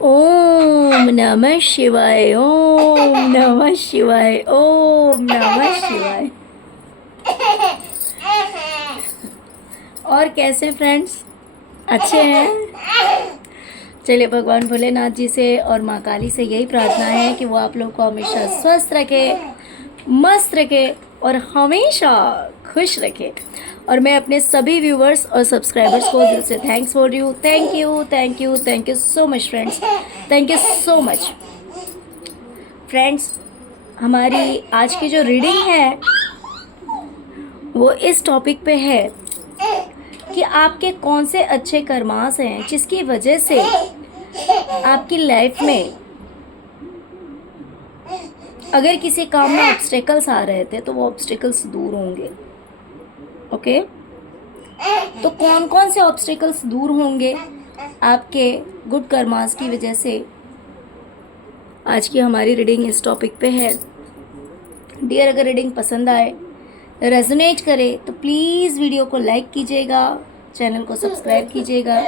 ओम नमः शिवाय, ओम नमः शिवाय, ओम नमः शिवाय। और कैसे फ्रेंड्स, अच्छे हैं? चलिए, भगवान भोलेनाथ जी से और माँ काली से यही प्रार्थना है कि वो आप लोग को हमेशा स्वस्थ रखे, मस्त रखे और हमेशा खुश रखे। और मैं अपने सभी व्यूवर्स और सब्सक्राइबर्स को दिल से थैंक्स बोल रही हूँ। Thank you, thank you, thank you so much friends, thank you so much friends. हमारी आज की जो रीडिंग है वो इस टॉपिक पे है कि आपके कौन से अच्छे कर्मास हैं जिसकी वजह से आपकी लाइफ में अगर किसी काम में ऑब्स्टेकल्स आ रहे थे तो वो ऑब्स्टेकल्स दूर होंगे। ओके, तो कौन कौन से ऑब्स्टेकल्स दूर होंगे आपके गुड कर्मास की वजह से, आज की हमारी रीडिंग इस टॉपिक पे है। डियर, अगर रीडिंग पसंद आए, रेजोनेट करे तो प्लीज़ वीडियो को लाइक कीजिएगा, चैनल को सब्सक्राइब कीजिएगा।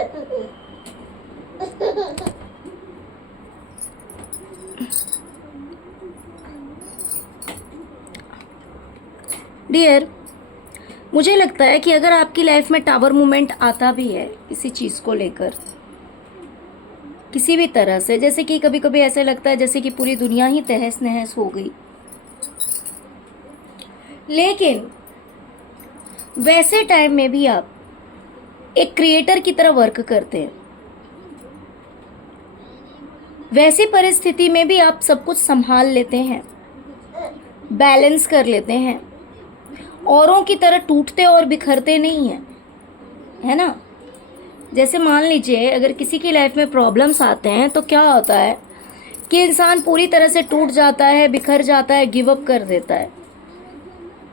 डियर, मुझे लगता है कि अगर आपकी लाइफ में टावर मूवमेंट आता भी है किसी चीज़ को लेकर, किसी भी तरह से, जैसे कि कभी कभी ऐसा लगता है जैसे कि पूरी दुनिया ही तहस नहस हो गई, लेकिन वैसे टाइम में भी आप एक क्रिएटर की तरह वर्क करते हैं। वैसी परिस्थिति में भी आप सब कुछ संभाल लेते हैं, बैलेंस कर लेते हैं, औरों की तरह टूटते और बिखरते नहीं हैं, है ना। जैसे मान लीजिए अगर किसी की लाइफ में प्रॉब्लम्स आते हैं तो क्या होता है कि इंसान पूरी तरह से टूट जाता है, बिखर जाता है, गिव अप कर देता है,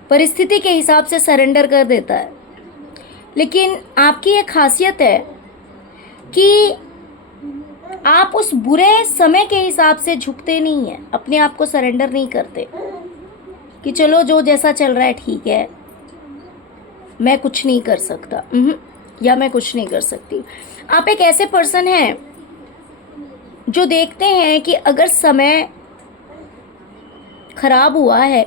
परिस्थिति के हिसाब से सरेंडर कर देता है। लेकिन आपकी एक खासियत है कि आप उस बुरे समय के हिसाब से झुकते नहीं हैं, अपने आप को सरेंडर नहीं करते कि चलो जो जैसा चल रहा है ठीक है, मैं कुछ नहीं कर सकता, या मैं कुछ नहीं कर सकती। आप एक ऐसे पर्सन हैं जो देखते हैं कि अगर समय खराब हुआ है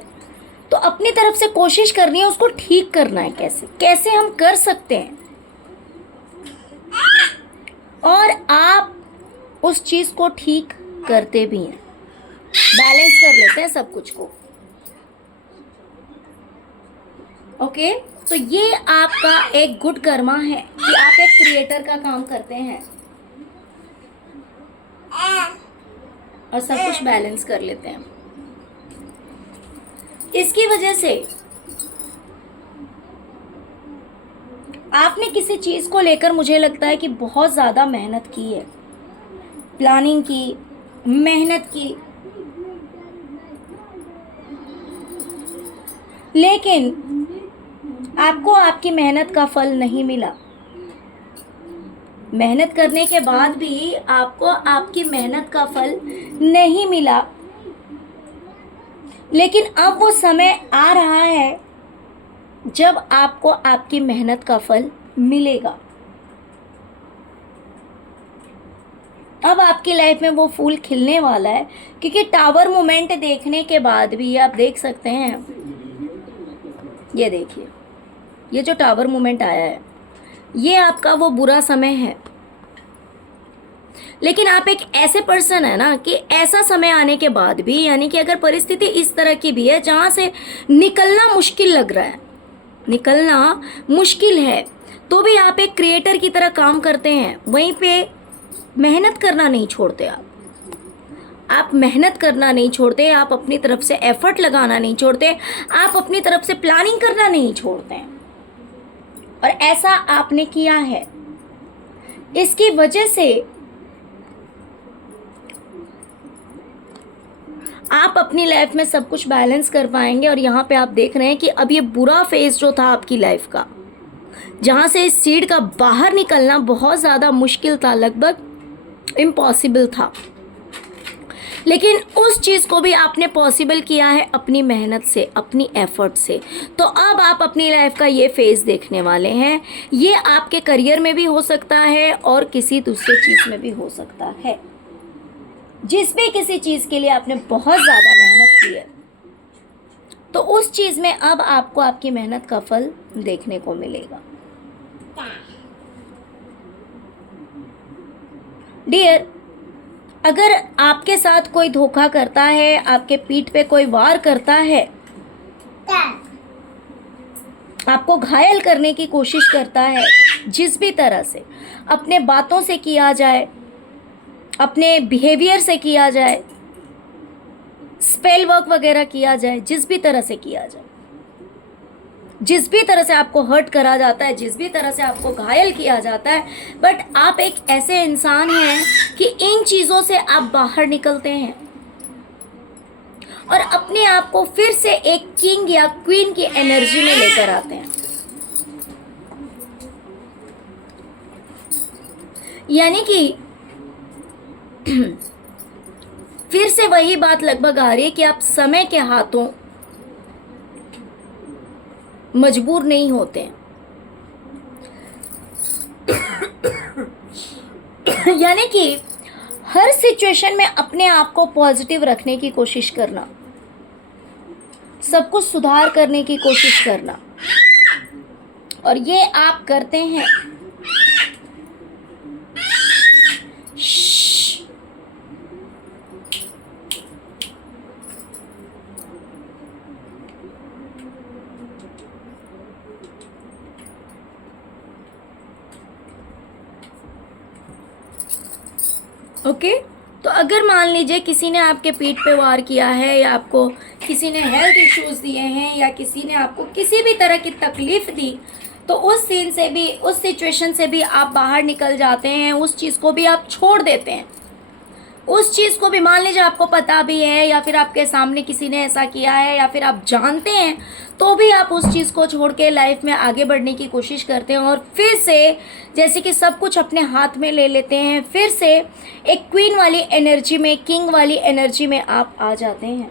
तो अपनी तरफ से कोशिश करनी है उसको ठीक करना है, कैसे कैसे हम कर सकते हैं, और आप उस चीज़ को ठीक करते भी हैं, बैलेंस कर लेते हैं सब कुछ को। ओके, तो ये आपका एक गुड कर्मा है कि आप एक क्रिएटर का काम करते हैं और सब कुछ बैलेंस कर लेते हैं। इसकी वजह से आपने किसी चीज़ को लेकर मुझे लगता है कि बहुत ज़्यादा मेहनत की है, प्लानिंग की, मेहनत की, लेकिन आपको आपकी मेहनत का फल नहीं मिला। मेहनत करने के बाद भी आपको आपकी मेहनत का फल नहीं मिला, लेकिन अब वो समय आ रहा है जब आपको आपकी मेहनत का फल मिलेगा। अब आपकी लाइफ में वो फूल खिलने वाला है, क्योंकि टावर मोमेंट देखने के बाद भी आप देख सकते हैं, ये देखिए, ये जो टावर मोमेंट आया है ये आपका वो बुरा समय है। लेकिन आप एक ऐसे पर्सन है ना कि ऐसा समय आने के बाद भी, यानी कि अगर परिस्थिति इस तरह की भी है जहाँ से निकलना मुश्किल लग रहा है, निकलना मुश्किल है, तो भी आप एक क्रिएटर की तरह काम करते हैं, वहीं पे मेहनत करना नहीं छोड़ते। आप मेहनत करना नहीं छोड़ते, आप अपनी तरफ से एफर्ट लगाना नहीं छोड़ते, आप अपनी तरफ से प्लानिंग करना नहीं छोड़ते हैं, और ऐसा आपने किया है। इसकी वजह से आप अपनी लाइफ में सब कुछ बैलेंस कर पाएंगे। और यहाँ पे आप देख रहे हैं कि अब ये बुरा फेज जो था आपकी लाइफ का, जहाँ से इस सीड का बाहर निकलना बहुत ज़्यादा मुश्किल था, लगभग इम्पॉसिबल था, लेकिन उस चीज़ को भी आपने पॉसिबल किया है अपनी मेहनत से, अपनी एफर्ट से। तो अब आप अपनी लाइफ का ये फेज़ देखने वाले हैं। ये आपके करियर में भी हो सकता है और किसी दूसरे चीज़ में भी हो सकता है। जिस भी किसी चीज़ के लिए आपने बहुत ज़्यादा मेहनत की है, तो उस चीज़ में अब आपको आपकी मेहनत का फल देखने को मिलेगा। डियर, अगर आपके साथ कोई धोखा करता है, आपके पीठ पे कोई वार करता है, आपको घायल करने की कोशिश करता है, जिस भी तरह से, अपने बातों से किया जाए, अपने बिहेवियर से किया जाए, स्पेल वर्क वगैरह किया जाए, जिस भी तरह से किया जाए, जिस भी तरह से आपको हर्ट करा जाता है, जिस भी तरह से आपको घायल किया जाता है, बट आप एक ऐसे इंसान हैं कि इन चीज़ों से आप बाहर निकलते हैं और अपने आप को फिर से एक किंग या क्वीन की एनर्जी में लेकर आते हैं। यानी कि फिर से वही बात लगभग आ रही है कि आप समय के हाथों मजबूर नहीं होते हैं। यानी कि हर सिचुएशन में अपने आप को पॉजिटिव रखने की कोशिश करना, सब कुछ सुधार करने की कोशिश करना, और ये आप करते हैं। ओके, तो अगर मान लीजिए किसी ने आपके पीठ पे वार किया है, या आपको किसी ने हेल्थ इश्यूज दिए हैं, या किसी ने आपको किसी भी तरह की तकलीफ दी, तो उस सीन से भी, उस सिचुएशन से भी आप बाहर निकल जाते हैं, उस चीज़ को भी आप छोड़ देते हैं। उस चीज़ को भी, मान लीजिए आपको पता भी है, या फिर आपके सामने किसी ने ऐसा किया है, या फिर आप जानते हैं, तो भी आप उस चीज़ को छोड़ के लाइफ में आगे बढ़ने की कोशिश करते हैं और फिर से जैसे कि सब कुछ अपने हाथ में ले लेते हैं, फिर से एक क्वीन वाली एनर्जी में, किंग वाली एनर्जी में आप आ जाते हैं,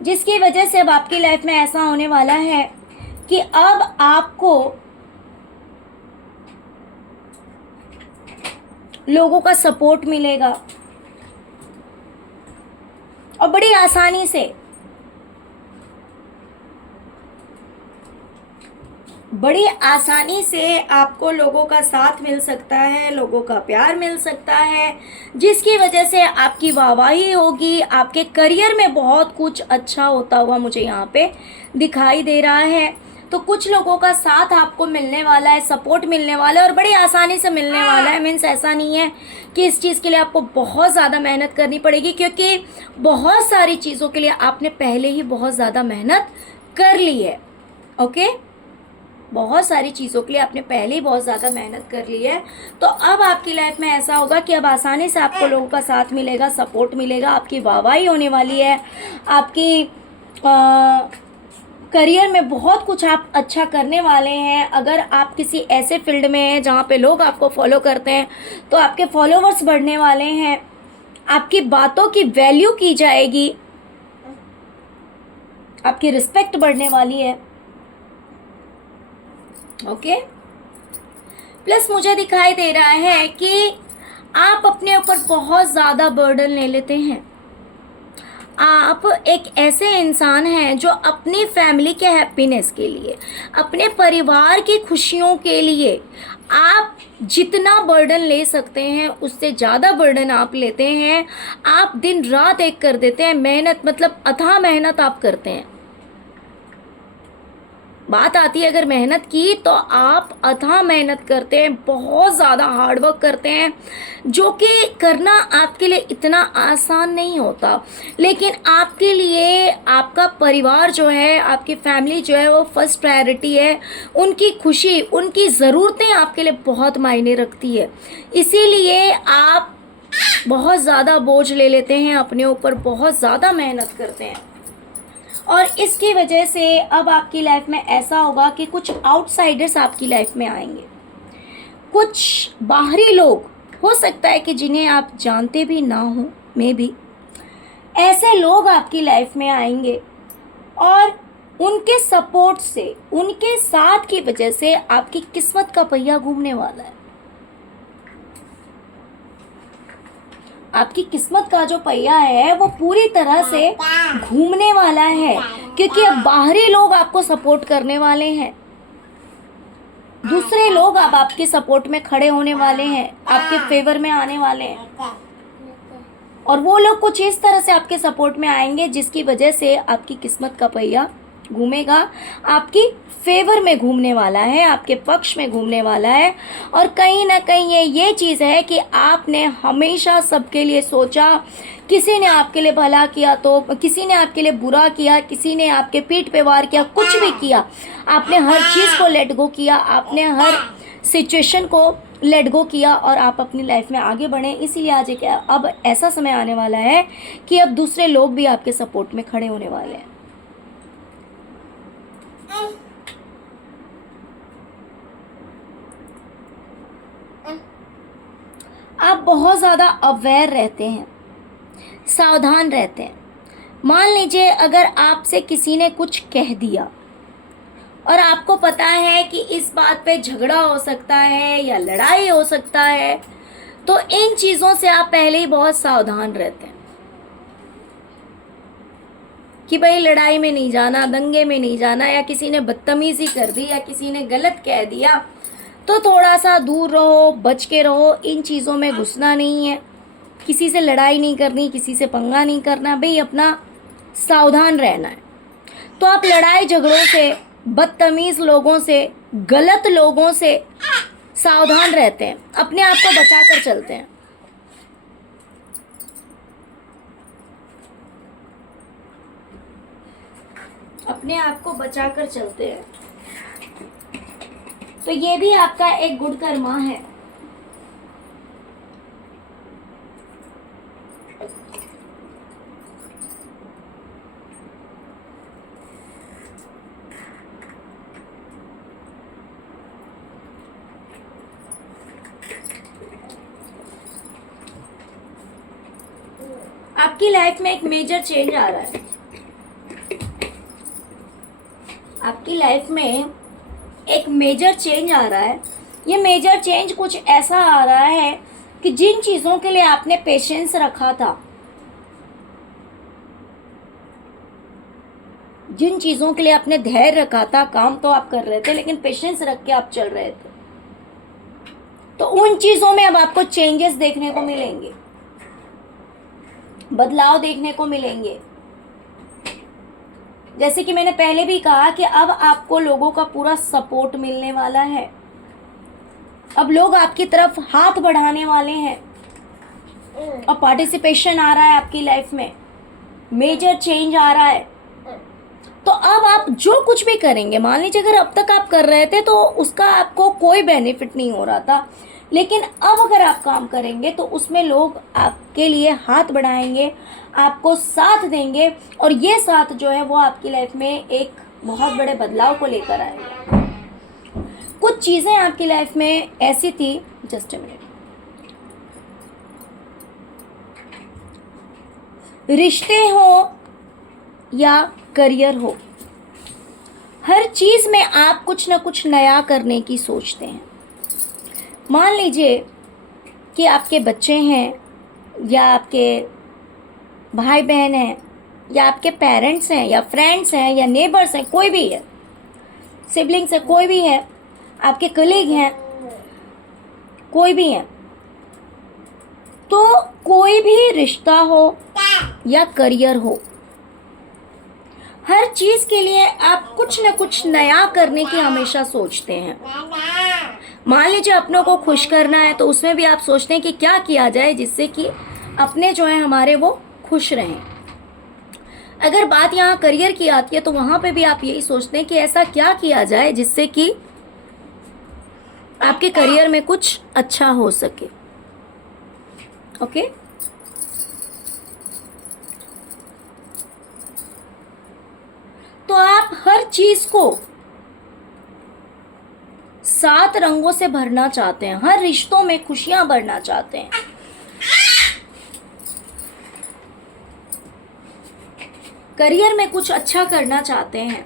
जिसकी वजह से अब आपकी लाइफ में ऐसा होने वाला है कि अब आपको लोगों का सपोर्ट मिलेगा और बड़ी आसानी से, बड़ी आसानी से आपको लोगों का साथ मिल सकता है, लोगों का प्यार मिल सकता है, जिसकी वजह से आपकी वाहवाही होगी। आपके करियर में बहुत कुछ अच्छा होता हुआ मुझे यहाँ पे दिखाई दे रहा है। तो कुछ लोगों का साथ आपको मिलने वाला है, सपोर्ट मिलने वाला है और बड़ी आसानी से मिलने वाला है। मीन्स ऐसा नहीं है कि इस चीज़ के लिए आपको बहुत ज़्यादा मेहनत करनी पड़ेगी, क्योंकि बहुत सारी चीज़ों के लिए आपने पहले ही बहुत ज़्यादा मेहनत कर ली है। ओके, बहुत सारी चीज़ों के लिए आपने पहले ही बहुत ज़्यादा मेहनत कर ली है। तो अब आपकी लाइफ में ऐसा होगा कि अब आसानी से आपको लोगों का साथ मिलेगा, सपोर्ट मिलेगा, आपकी वाहवाही होने वाली है, आपकी करियर में बहुत कुछ आप अच्छा करने वाले हैं। अगर आप किसी ऐसे फील्ड में हैं जहाँ पे लोग आपको फॉलो करते हैं, तो आपके फॉलोवर्स बढ़ने वाले हैं, आपकी बातों की वैल्यू की जाएगी, आपकी रिस्पेक्ट बढ़ने वाली है। ओके, प्लस मुझे दिखाई दे रहा है कि आप अपने ऊपर बहुत ज़्यादा बर्डन ले लेते हैं। आप एक ऐसे इंसान हैं जो अपनी फैमिली के हैप्पीनेस के लिए, अपने परिवार की खुशियों के लिए आप जितना बर्डन ले सकते हैं उससे ज़्यादा बर्डन आप लेते हैं। आप दिन रात एक कर देते हैं, मेहनत मतलब अथाह मेहनत आप करते हैं। बात आती है अगर मेहनत की तो आप अथाह मेहनत करते हैं, बहुत ज़्यादा हार्डवर्क करते हैं, जो कि करना आपके लिए इतना आसान नहीं होता। लेकिन आपके लिए आपका परिवार जो है, आपकी फैमिली जो है, वो फर्स्ट प्रायोरिटी है। उनकी खुशी, उनकी ज़रूरतें आपके लिए बहुत मायने रखती है। इसीलिए आप बहुत ज़्यादा बोझ ले लेते हैं अपने ऊपर, बहुत ज़्यादा मेहनत करते हैं। और इसकी वजह से अब आपकी लाइफ में ऐसा होगा कि कुछ आउटसाइडर्स आपकी लाइफ में आएंगे, कुछ बाहरी लोग, हो सकता है कि जिन्हें आप जानते भी ना हो, में भी ऐसे लोग आपकी लाइफ में आएंगे और उनके सपोर्ट से, उनके साथ की वजह से आपकी किस्मत का पहिया घूमने वाला है। आपकी किस्मत का जो पहिया है वो पूरी तरह से घूमने वाला है, क्योंकि अब बाहरी लोग आपको सपोर्ट करने वाले हैं, दूसरे लोग अब आपके सपोर्ट में खड़े होने वाले हैं, आपके फेवर में आने वाले हैं, और वो लोग कुछ इस तरह से आपके सपोर्ट में आएंगे जिसकी वजह से आपकी किस्मत का पहिया घूमेगा, आपकी फेवर में घूमने वाला है, आपके पक्ष में घूमने वाला है। और कहीं ना कहीं ये चीज़ है कि आपने हमेशा सबके लिए सोचा, किसी ने आपके लिए भला किया तो किसी ने आपके लिए बुरा किया, किसी ने आपके पीठ पे वार किया, कुछ भी किया, आपने हर चीज़ को लेट गो किया, आपने हर सिचुएशन को लेट गो किया और आप अपनी लाइफ में आगे बढ़े। इसीलिए आज एक अब ऐसा समय आने वाला है कि अब दूसरे लोग भी आपके सपोर्ट में खड़े होने वाले हैं। आप बहुत ज़्यादा अवेयर रहते हैं, सावधान रहते हैं। मान लीजिए अगर आपसे किसी ने कुछ कह दिया और आपको पता है कि इस बात पे झगड़ा हो सकता है या लड़ाई हो सकता है, तो इन चीज़ों से आप पहले ही बहुत सावधान रहते हैं कि भाई लड़ाई में नहीं जाना, दंगे में नहीं जाना, या किसी ने बदतमीजी कर दी या किसी ने गलत कह दिया तो थोड़ा सा दूर रहो, बच के रहो, इन चीज़ों में घुसना नहीं है, किसी से लड़ाई नहीं करनी, किसी से पंगा नहीं करना, भाई अपना सावधान रहना है। तो आप लड़ाई झगड़ों से, बदतमीज लोगों से, गलत लोगों से सावधान रहते हैं, अपने आप को बचा कर चलते हैं। अपने आप को बचा कर चलते हैं। तो ये भी आपका एक गुड कर्मा है। आपकी लाइफ में एक मेजर चेंज आ रहा है। आपकी लाइफ में एक मेजर चेंज आ रहा है। ये मेजर चेंज कुछ ऐसा आ रहा है कि जिन चीज़ों के लिए आपने पेशेंस रखा था, जिन चीज़ों के लिए आपने धैर्य रखा था, काम तो आप कर रहे थे लेकिन पेशेंस रख के आप चल रहे थे, तो उन चीज़ों में अब आपको चेंजेस देखने को मिलेंगे, बदलाव देखने को मिलेंगे। जैसे कि मैंने पहले भी कहा कि अब आपको लोगों का पूरा सपोर्ट मिलने वाला है, अब लोग आपकी तरफ हाथ बढ़ाने वाले हैं और पार्टिसिपेशन आ रहा है आपकी लाइफ में, मेजर चेंज आ रहा है। तो अब आप जो कुछ भी करेंगे, मान लीजिए अगर अब तक आप कर रहे थे तो उसका आपको कोई बेनिफिट नहीं हो रहा था, लेकिन अब अगर आप काम करेंगे तो उसमें लोग आपके लिए हाथ बढ़ाएंगे, आपको साथ देंगे, और ये साथ जो है वो आपकी लाइफ में एक बहुत बड़े बदलाव को लेकर आएगा। कुछ चीज़ें आपकी लाइफ में ऐसी थी, जस्ट अ मिनट, रिश्ते हो या करियर हो, हर चीज़ में आप कुछ ना कुछ नया करने की सोचते हैं। मान लीजिए कि आपके बच्चे हैं या आपके भाई बहन हैं या आपके पेरेंट्स हैं या फ्रेंड्स हैं या नेबर्स हैं, कोई भी है, सिबलिंग्स है, कोई भी है, आपके कलीग हैं, कोई भी है, तो कोई भी रिश्ता हो या करियर हो, हर चीज़ के लिए आप कुछ न कुछ नया करने की हमेशा सोचते हैं। मान लीजिए अपनों को खुश करना है तो उसमें भी आप सोचते हैं कि क्या किया जाए जिससे कि अपने जो है हमारे वो खुश रहें। अगर बात यहाँ करियर की आती है तो वहाँ पे भी आप यही सोचते हैं कि ऐसा क्या किया जाए जिससे कि आपके करियर में कुछ अच्छा हो सके। ओके, तो आप हर चीज को 7 रंगों से भरना चाहते हैं, हर रिश्तों में खुशियां भरना चाहते हैं। करियर में कुछ अच्छा करना चाहते हैं,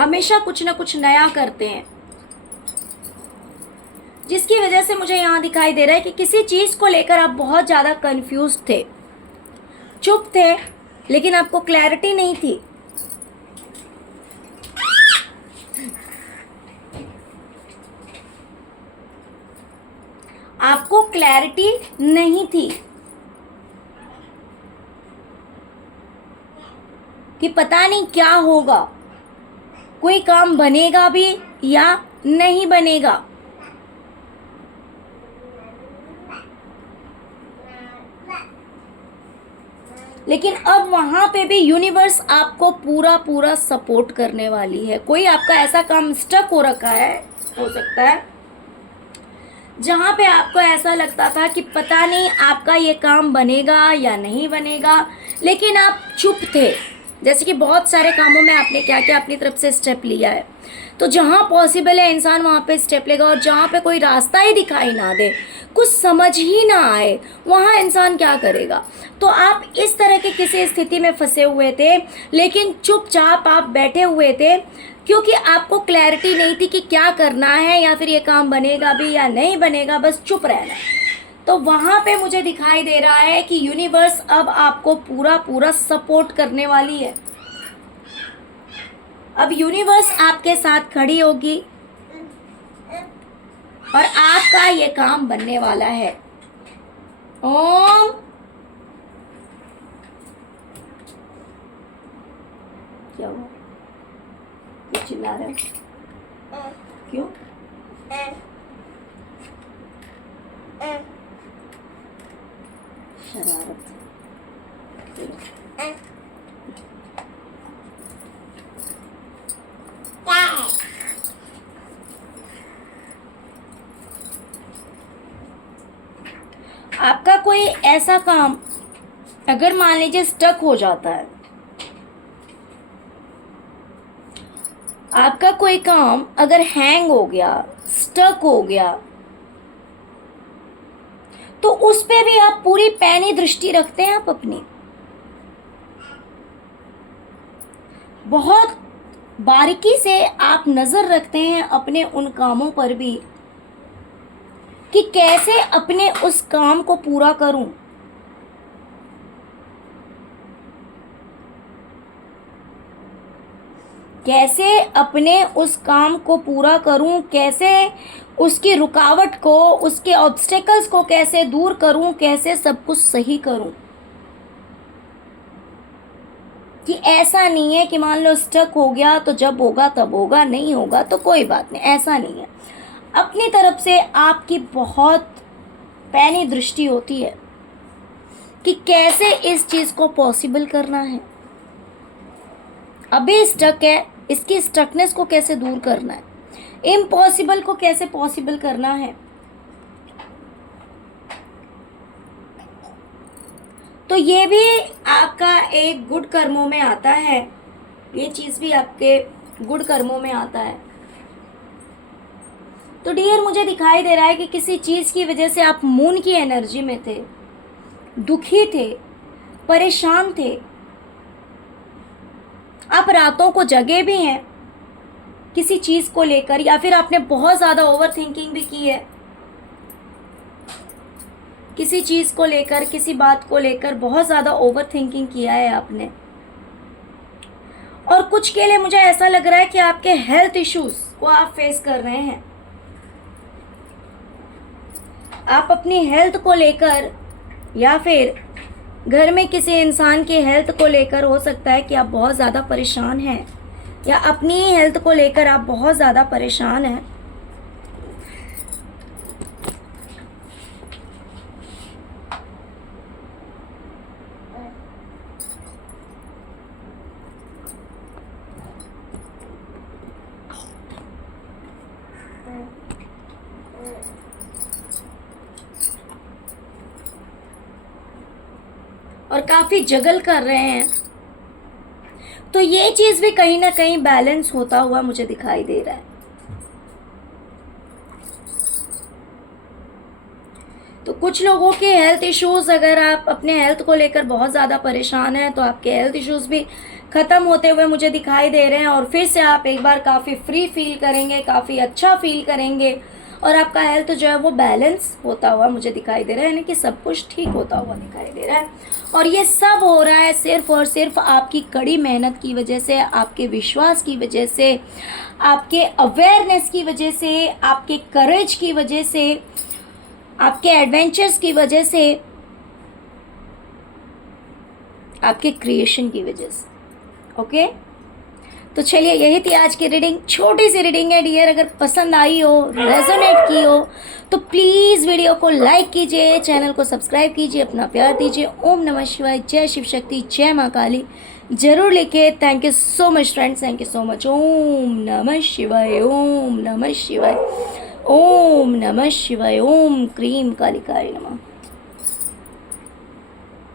हमेशा कुछ ना कुछ नया करते हैं। जिसकी वजह से मुझे यहाँ दिखाई दे रहा है कि किसी चीज़ को लेकर आप बहुत ज़्यादा कंफ्यूज थे, चुप थे, लेकिन आपको क्लैरिटी नहीं थी। आपको क्लैरिटी नहीं थी कि पता नहीं क्या होगा, कोई काम बनेगा भी या नहीं बनेगा। लेकिन अब वहां पे भी यूनिवर्स आपको पूरा पूरा सपोर्ट करने वाली है। कोई आपका ऐसा काम स्टक हो रखा है, हो सकता है, जहाँ पे आपको ऐसा लगता था कि पता नहीं आपका ये काम बनेगा या नहीं बनेगा, लेकिन आप चुप थे। जैसे कि बहुत सारे कामों में आपने क्या क्या अपनी तरफ से स्टेप लिया है, तो जहाँ पॉसिबल है इंसान वहाँ पे स्टेप लेगा, और जहाँ पे कोई रास्ता ही दिखाई ना दे, कुछ समझ ही ना आए, वहाँ इंसान क्या करेगा। तो आप इस तरह की किसी स्थिति में फंसे हुए थे, लेकिन चुपचाप आप बैठे हुए थे, क्योंकि आपको क्लैरिटी नहीं थी कि क्या करना है, या फिर ये काम बनेगा भी या नहीं बनेगा, बस चुप रहना है। तो वहाँ पे मुझे दिखाई दे रहा है कि यूनिवर्स अब आपको पूरा पूरा सपोर्ट करने वाली है। अब यूनिवर्स आपके साथ खड़ी होगी और आपका ये काम बनने वाला है। ओम। क्या हुआ? क्यों चिल्ला रहे हो? क्यों? शरारत। आपका कोई ऐसा काम अगर मान लीजिए स्टक हो जाता है, आपका कोई काम अगर हैंग हो गया, स्टक हो गया, तो उस पे भी आप पूरी पैनी दृष्टि रखते हैं। आप अपनी बहुत बारीकी से आप नजर रखते हैं अपने उन कामों पर भी, कि कैसे अपने उस काम को पूरा करूं, कैसे अपने उस काम को पूरा करूं, कैसे उसकी रुकावट को, उसके ऑब्स्टेकल्स को कैसे दूर करूं, कैसे सब कुछ सही करूं। कि ऐसा नहीं है कि मान लो स्टक हो गया तो जब होगा तब होगा, नहीं होगा तो कोई बात नहीं, ऐसा नहीं है। अपनी तरफ से आपकी बहुत पैनी दृष्टि होती है कि कैसे इस चीज़ को पॉसिबल करना है। अभी स्टक है, इसकी स्टकनेस को कैसे दूर करना है, इम्पॉसिबल को कैसे पॉसिबल करना है। तो ये भी आपका एक गुड कर्मों में आता है, ये चीज़ भी आपके गुड कर्मों में आता है। तो डियर, मुझे दिखाई दे रहा है कि किसी चीज़ की वजह से आप मून की एनर्जी में थे, दुखी थे, परेशान थे, आप रातों को जगे भी हैं किसी चीज़ को लेकर, या फिर आपने बहुत ज़्यादा ओवर थिंकिंग भी की है किसी चीज़ को लेकर, किसी बात को लेकर बहुत ज़्यादा ओवर थिंकिंग किया है आपने। और कुछ के लिए मुझे ऐसा लग रहा है कि आपके हेल्थ इश्यूज को आप फेस कर रहे हैं। आप अपनी हेल्थ को लेकर, या फिर घर में किसी इंसान की हेल्थ को लेकर, हो सकता है कि आप बहुत ज़्यादा परेशान हैं, या अपनी ही हेल्थ को लेकर आप बहुत ज़्यादा परेशान हैं। और काफ़ी जगल कर रहे हैं, तो ये चीज़ भी कहीं ना कहीं बैलेंस होता हुआ मुझे दिखाई दे रहा है। तो कुछ लोगों के हेल्थ इश्यूज़, अगर आप अपने हेल्थ को लेकर बहुत ज़्यादा परेशान हैं, तो आपके हेल्थ इश्यूज़ भी ख़त्म होते हुए मुझे दिखाई दे रहे हैं, और फिर से आप एक बार काफ़ी फ्री फील करेंगे, काफ़ी अच्छा फील करेंगे, और आपका हेल्थ जो है वो बैलेंस होता हुआ मुझे दिखाई दे रहा है, यानी कि सब कुछ ठीक होता हुआ दिखाई दे रहा है। और ये सब हो रहा है सिर्फ और सिर्फ आपकी कड़ी मेहनत की वजह से, आपके विश्वास की वजह से, आपके अवेयरनेस की वजह से, आपके करेज की वजह से, आपके एडवेंचर्स की वजह से, आपके क्रिएशन की वजह से। ओके, तो चलिए यही थी आज की रीडिंग। छोटी सी रीडिंग है डियर, अगर पसंद आई हो, रेजोनेट की हो तो प्लीज़ वीडियो को लाइक कीजिए, चैनल को सब्सक्राइब कीजिए, अपना प्यार दीजिए। ओम नमः शिवाय, जय शिव शक्ति, जय माँ काली जरूर लिखिए। Thank you so much friends, thank you so much. ओम नमः शिवाय, ओम नमः शिवाय, ओम नमः शिवाय, ओम क्रीम कालिकाय नमः।